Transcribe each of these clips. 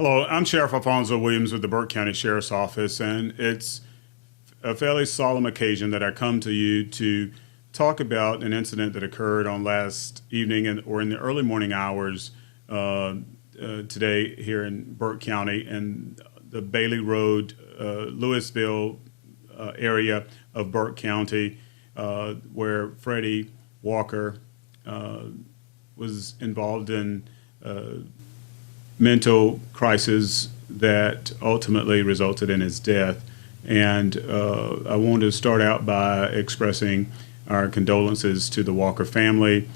Hello, I'm Sheriff Alfonso Williams with the Burke County Sheriff's Office, and it's a fairly solemn occasion that I come to you to talk about an incident that occurred on last evening or in the early morning hours today here in Burke County and the Bailey Road, Louisville area of Burke County, where Freddie Walker was involved in mental crisis that ultimately resulted in his death. And I want to start out by expressing our condolences to the Walker family.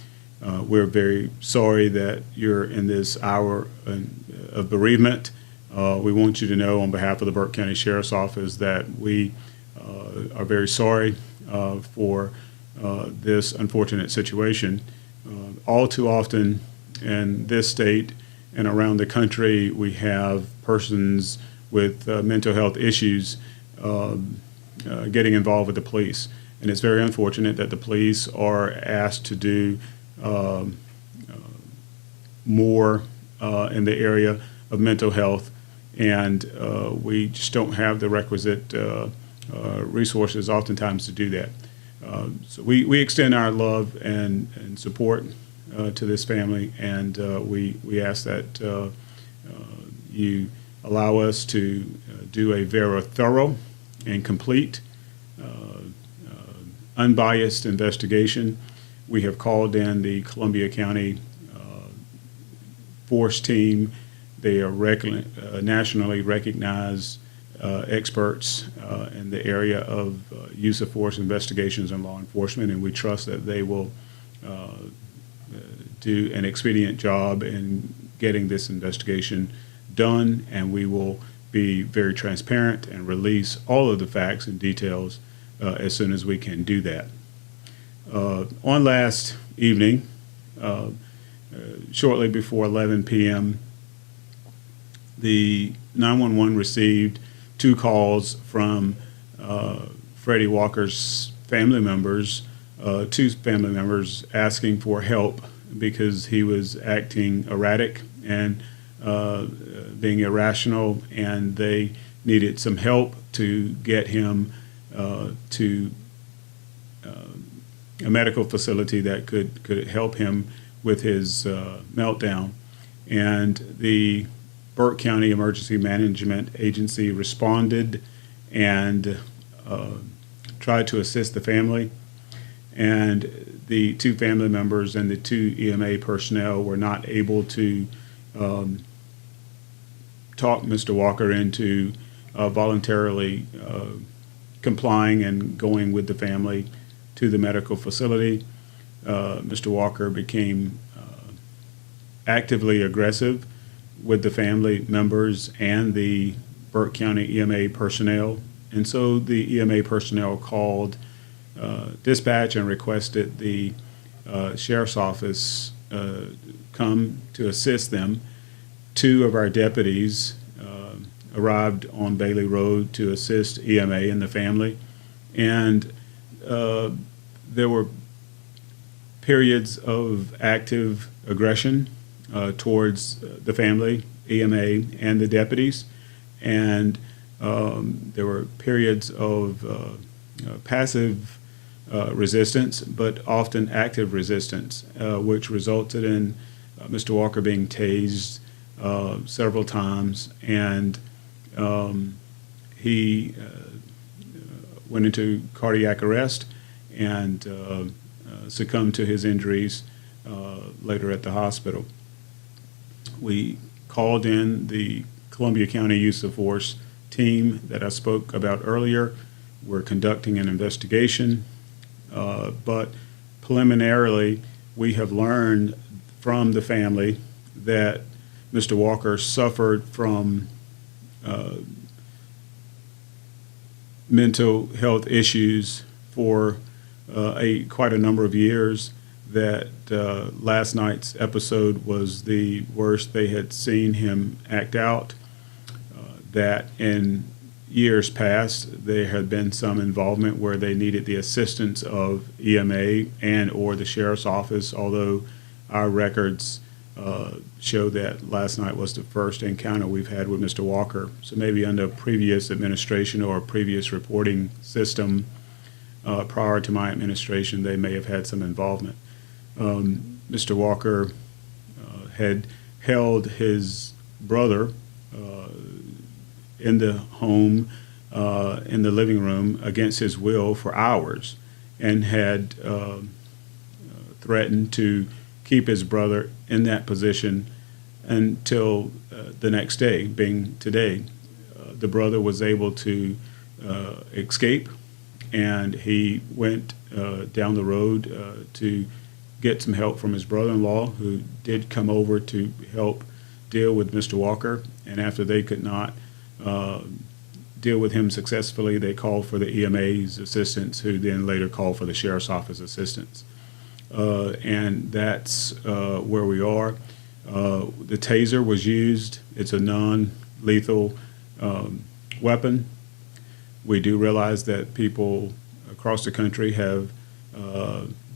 We're very sorry that you're in this hour of bereavement. We want you to know on behalf of the Burke County Sheriff's Office that we are very sorry for this unfortunate situation. All too often in this state and around the country, we have persons with mental health issues getting involved with the police. And it's very unfortunate that the police are asked to do more in the area of mental health, and we just don't have the requisite resources oftentimes to do that. So we extend our love and support to this family, and we ask that you allow us to do a very thorough and complete, unbiased investigation. We have called in the Columbia County Force Team. They are nationally recognized experts in the area of use of force investigations and law enforcement, and we trust that they will do an expedient job in getting this investigation done, and we will be very transparent and release all of the facts and details as soon as we can do that. On last evening, shortly before 11 p.m., the 911 received two calls from Freddie Walker's family members, two family members asking for help because he was acting erratic and being irrational, and they needed some help to get him to a medical facility that could help him with his meltdown. And the Burke County Emergency Management Agency responded and tried to assist the family. And the two family members and the two EMA personnel were not able to talk Mr. Walker into voluntarily complying and going with the family to the medical facility. Mr. Walker became actively aggressive with the family members and the Burke County EMA personnel. And so the EMA personnel called dispatch and requested the sheriff's office come to assist them. Two of our deputies arrived on Bailey Road to assist EMA and the family, and there were periods of active aggression towards the family, EMA, and the deputies, and there were periods of passive resistance, but often active resistance, which resulted in Mr. Walker being tased several times, and he went into cardiac arrest and succumbed to his injuries later at the hospital. We called in the Columbia County Use of Force team that I spoke about earlier. We're conducting an investigation, but preliminarily we have learned from the family that Mr. Walker suffered from mental health issues for quite a number of years, that last night's episode was the worst they had seen him act out, that in years past there had been some involvement where they needed the assistance of EMA and or the sheriff's office, although our records show that last night was the first encounter we've had with Mr. Walker. So maybe under previous administration or previous reporting system prior to my administration, they may have had some involvement. Mr. Walker had held his brother in the home, in the living room, against his will for hours, and had threatened to keep his brother in that position until the next day, being today. The brother was able to escape, and he went down the road to get some help from his brother-in-law, who did come over to help deal with Mr. Walker. And after they could not deal with him successfully, they called for the EMA's assistance, who then later called for the sheriff's office assistance. And that's where we are. The taser was used. It's a non-lethal weapon. We do realize that people across the country have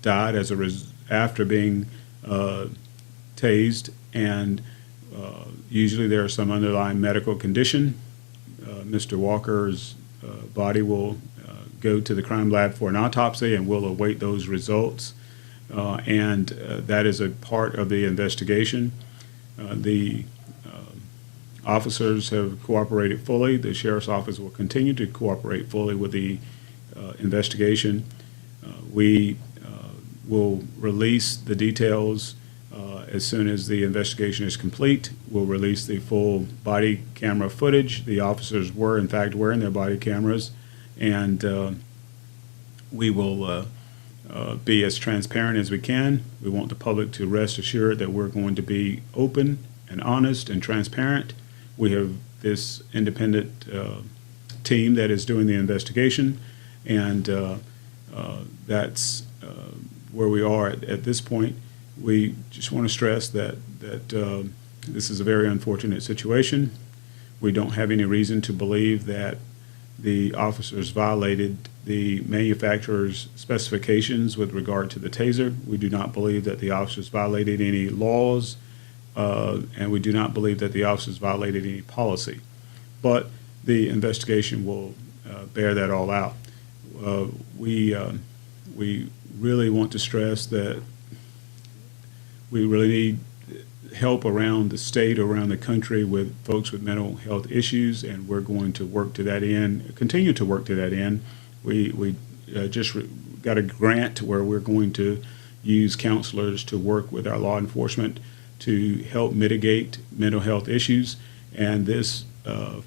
died after being tased, and usually there's some underlying medical condition. Mr. Walker's body will go to the crime lab for an autopsy, and we'll await those results. And that is a part of the investigation. The officers have cooperated fully. The sheriff's office will continue to cooperate fully with the investigation. We will release the details as soon as the investigation is complete. We'll release the full body camera footage. The officers were, in fact, wearing their body cameras, and we will be as transparent as we can. We want the public to rest assured that we're going to be open and honest and transparent. We have this independent team that is doing the investigation, and that's where we are at this point. We just want to stress that this is a very unfortunate situation. We don't have any reason to believe that the officers violated the manufacturer's specifications with regard to the taser. We do not believe that the officers violated any laws, and we do not believe that the officers violated any policy. But the investigation will bear that all out. We really want to stress that we really need help around the state, around the country, with folks with mental health issues, and we're going to work to that end, continue to work to that end. We just got a grant where we're going to use counselors to work with our law enforcement to help mitigate mental health issues, and this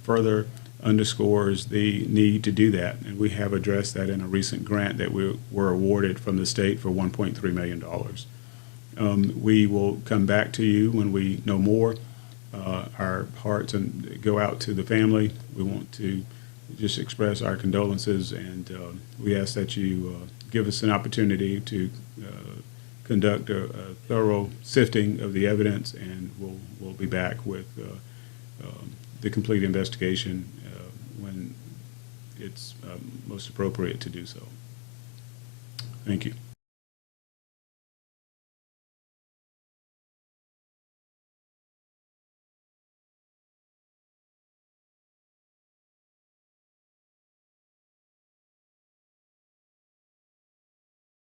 further underscores the need to do that, and we have addressed that in a recent grant that we were awarded from the state for $1.3 million. We will come back to you when we know more. Our hearts and go out to the family. We want to just express our condolences, and we ask that you give us an opportunity to conduct a thorough sifting of the evidence, and we'll be back with the complete investigation when it's most appropriate to do so. Thank you.